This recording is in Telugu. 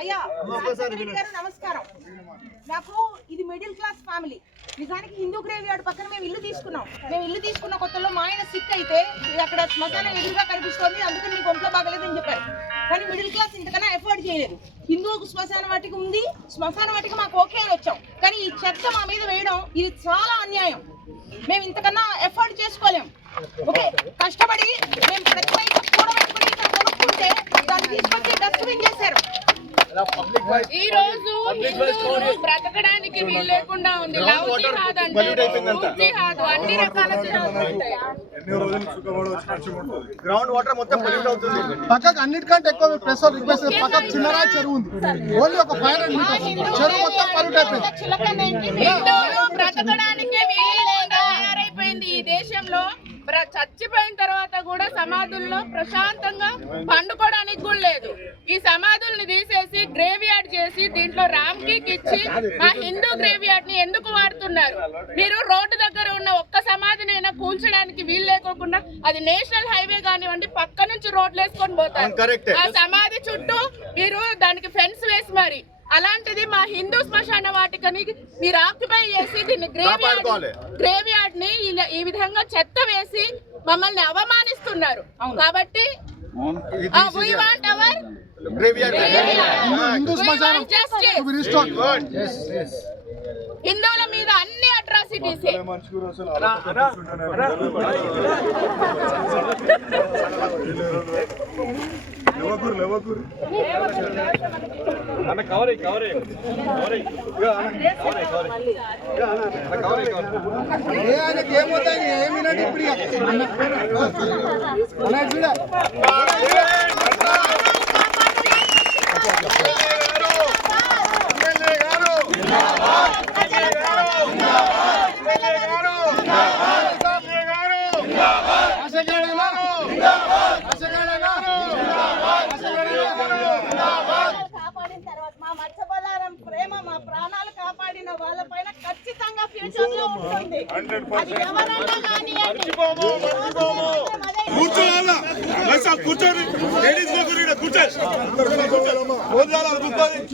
అయ్యా నమస్కారం. నాకు ఇది మిడిల్ క్లాస్ ఫ్యామిలీ నిజానికి హిందూ గ్రేవ్ యార్డ్ పక్కన మేము ఇల్లు తీసుకున్నాం. మేము ఇల్లు తీసుకున్న కొత్తలో మా ఆయన సిక్ అయితే అక్కడ శ్మశానం ఎదురుగా కనిపిస్తోంది. అందుకని మీకు ఒంట్లో బాగలేదని చెప్పారు. కానీ మిడిల్ క్లాస్ ఇంతకన్నా ఎఫర్ట్ చేయలేదు. హిందూ శ్మశాన వాటిక ఉంది. శ్మశాన వాటిక మాకు ఓకే అని వచ్చాం. కానీ ఈ చెత్త మా మీద వేయడం ఇది చాలా అన్యాయం. మేము ఇంతకన్నా దాన్ని తీసుకొచ్చి డస్ట్బిన్ చేశారు. ఈ రోజు హిందువులు బ్రతకడానికి వీలు లేకుండా ఉంది. లవ్ జిహాద్ అంటే జిహాద్ అన్ని రకాల జిహాద్ ఉంటాయి గ్రౌండ్ వాటర్ మొత్తం పొల్యూట్ అవుతుంది. పక్కకు అన్నిటికంటే ఎక్కువ ప్రెస్ రిక్వెస్ట్ పక్కకు చిన్నరా చెరువు ఉంది. ఓన్లీ ఒక ఫైవ్ హండ్రెడ్ చెరువు మొత్తం పల్యూట్ అయిపోయింది. హిందువులు బ్రతకడానికి వీలు లేకుండా తయారైపోయింది ఈ దేశంలో. చచ్చిపోయిన తర్వాత కూడా సమాధుల్లో ప్రశాంతంగా పండుకోవడానికి కూడా లేదు ఈ సమాధుల్ని తీసేసి గ్రేవ్ యార్డ్ చేసి దీంట్లో రామ్ కిక్ ఇచ్చి ఆ హిందూ గ్రేవ్ యార్డ్ని ఎందుకు వాడుతున్నారు? మీరు రోడ్డు దగ్గర ఉన్న ఒక్క సమాధినైనా కూల్చడానికి వీలు లేకోకుండా అది నేషనల్ హైవే కానివ్వండి పక్క నుంచి రోడ్లు వేసుకొని పోతారు. ఆ సమాధి చుట్టూ మీరు దానికి ఫెన్స్ వేసి మరి. అలాంటిది మా హిందూ శ్మశాన వాటికని మీరు ఆక్యుపై చేసి దీన్ని గ్రేవ్ కాపాడుకోవాలి. గ్రేవ్ యార్డ్ని ఈ విధంగా చెత్త వేసి మమ్మల్ని అవమానిస్తున్నారు. కాబట్టి వీ వాంట్ అవర్ హిందూ శ్మశానం జస్టిస్ to be restored. హిందువుల మీద అన్ని అట్రాసిటీస్ ఏ ఆయనకి ఏమవుతాయి ఏమి వినండి ఇప్పుడు. అన్నయ్య చూడ. లో ఉంటుంది అది. ఎవరైనా కానివ్వండి. కూర్చోవాలా కూర్చోండి. లేడీస్ కూర్చోండి. కూర్చోండి.